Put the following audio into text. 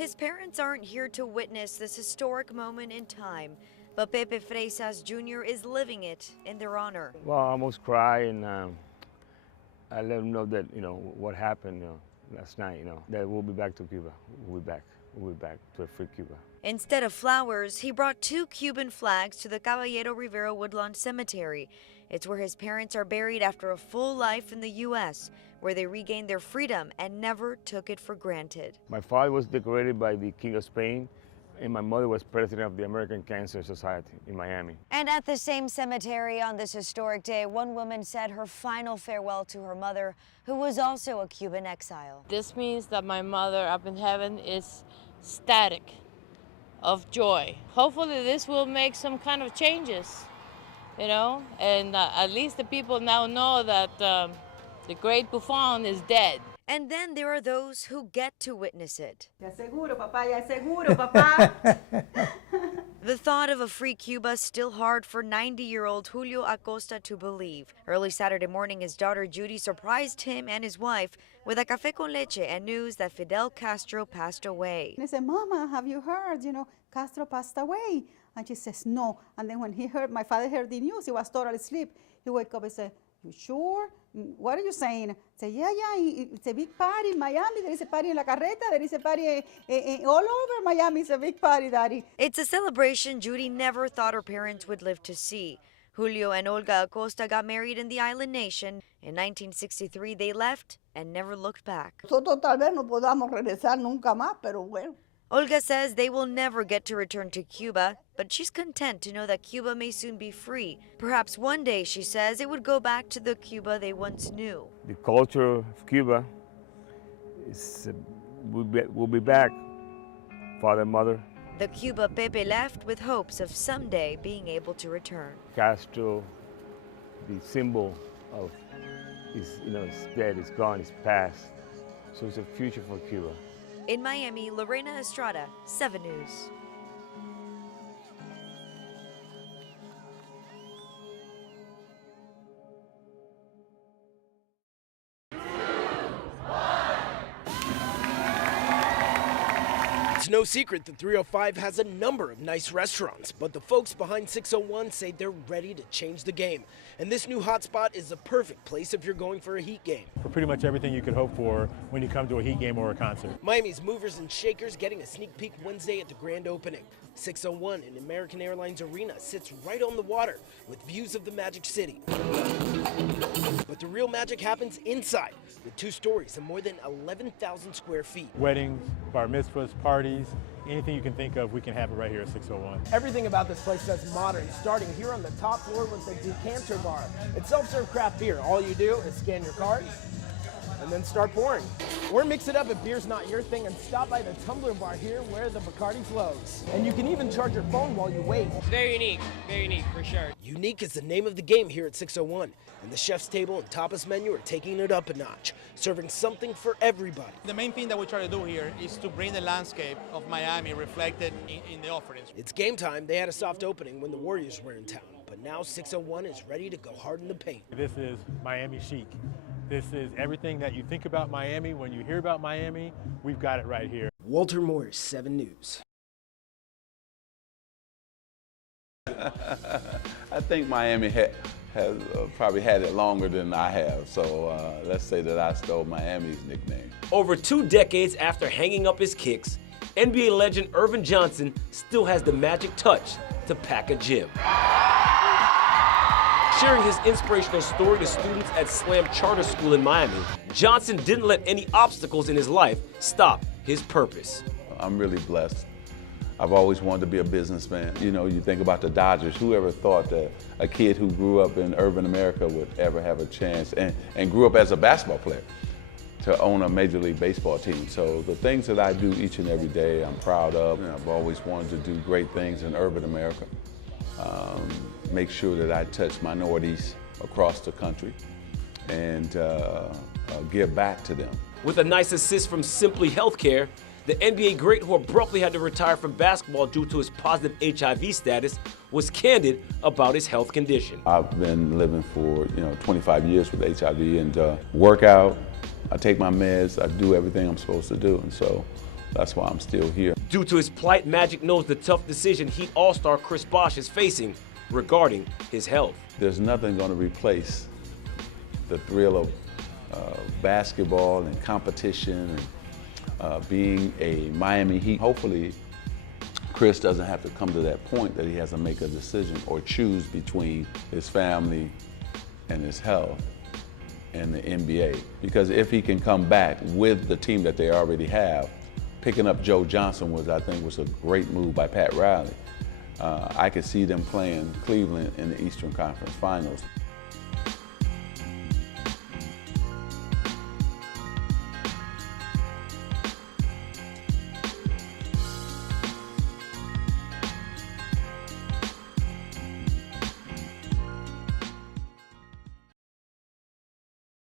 His parents aren't here to witness this historic moment in time, but Pepe Freisas Jr. is living it in their honor. Well, I almost cry, and I let him know that, what happened, last night, that we'll be back to Cuba. We'll be back. We'll be back to a free Cuba. Instead of flowers, he brought 2 Cuban flags to the Caballero Rivera Woodlawn Cemetery. It's where his parents are buried after a full life in the U.S., where they regained their freedom and never took it for granted. My father was decorated by the King of Spain, and my mother was president of the American Cancer Society in Miami. And at the same cemetery on this historic day, one woman said her final farewell to her mother, who was also a Cuban exile. This means that my mother up in heaven is ecstatic of joy. Hopefully this will make some kind of changes, and at least the people now know that the great Buffon is dead. And then there are those who get to witness it. Ya seguro, papá, ya seguro, papá. The thought of a free Cuba still hard for 90-year-old Julio Acosta to believe. Early Saturday morning, his daughter Judy surprised him and his wife with a café con leche and news that Fidel Castro passed away. And I said, Mama, have you heard, Castro passed away? And she says, no. And then when my father heard the news, he was totally asleep. He woke up and said, you sure? What are you saying? I said, yeah, it's a big party in Miami. There is a party in La Carreta. There is a party all over Miami. It's a big party, Daddy. It's a celebration Judy never thought her parents would live to see. Julio and Olga Acosta got married in the island nation. In 1963, they left and never looked back. Nosotros tal vez no podamos regresar nunca más, pero bueno. Olga says they will never get to return to Cuba, but she's content to know that Cuba may soon be free. Perhaps one day, she says, it would go back to the Cuba they once knew. The culture of Cuba will be back, father and mother. The Cuba Pepe left with hopes of someday being able to return. Castro, the symbol of, it's dead, it's gone, it's past. So it's a future for Cuba. In Miami, Lorena Estrada, 7 News. It's no secret that 305 has a number of nice restaurants, but the folks behind 601 say they're ready to change the game. And this new hotspot is the perfect place if you're going for a Heat game. For pretty much everything you could hope for when you come to a Heat game or a concert. Miami's movers and shakers getting a sneak peek Wednesday at the grand opening. 601 in American Airlines Arena sits right on the water with views of the Magic City. But the real magic happens inside, with 2 stories and more than 11,000 square feet. Weddings, bar mitzvahs, parties, anything you can think of, we can have it right here at 601. Everything about this place is modern, starting here on the top floor with the Decanter Bar. It's self-serve craft beer. All you do is scan your card and then start pouring. Or mix it up if beer's not your thing and stop by the Tumbler Bar here where the Bacardi flows. And you can even charge your phone while you wait. It's very unique for sure. Unique is the name of the game here at 601. And the chef's table and tapas menu are taking it up a notch, serving something for everybody. The main thing that we try to do here is to bring the landscape of Miami reflected in the offerings. It's game time. They had a soft opening when the Warriors were in town, but now 601 is ready to go hard in the paint. This is Miami chic. This is everything that you think about Miami. When you hear about Miami, we've got it right here. Walter Morris, 7 News. I think Miami has probably had it longer than I have, so let's say that I stole Miami's nickname. Over 2 decades after hanging up his kicks, NBA legend Irvin Johnson still has the magic touch to pack a gym. Sharing his inspirational story to students at Slam Charter School in Miami, Johnson didn't let any obstacles in his life stop his purpose. I'm really blessed. I've always wanted to be a businessman. You think about the Dodgers, whoever thought that a kid who grew up in urban America would ever have a chance and grew up as a basketball player to own a Major League Baseball team. So the things that I do each and every day, I'm proud of. And I've always wanted to do great things in urban America. Make sure that I touch minorities across the country and give back to them. With a nice assist from Simply Healthcare, the NBA great who abruptly had to retire from basketball due to his positive HIV status was candid about his health condition. I've been living for 25 years with HIV and work out, I take my meds, I do everything I'm supposed to do. And so That's why I'm still here. Due to his plight, Magic knows the tough decision Heat All-Star Chris Bosh is facing regarding his health. There's nothing going to replace the thrill of basketball and competition and being a Miami Heat. Hopefully, Chris doesn't have to come to that point that he has to make a decision or choose between his family and his health and the NBA. Because if he can come back with the team that they already have, picking up Joe Johnson I think was a great move by Pat Riley. I could see them playing Cleveland in the Eastern Conference Finals.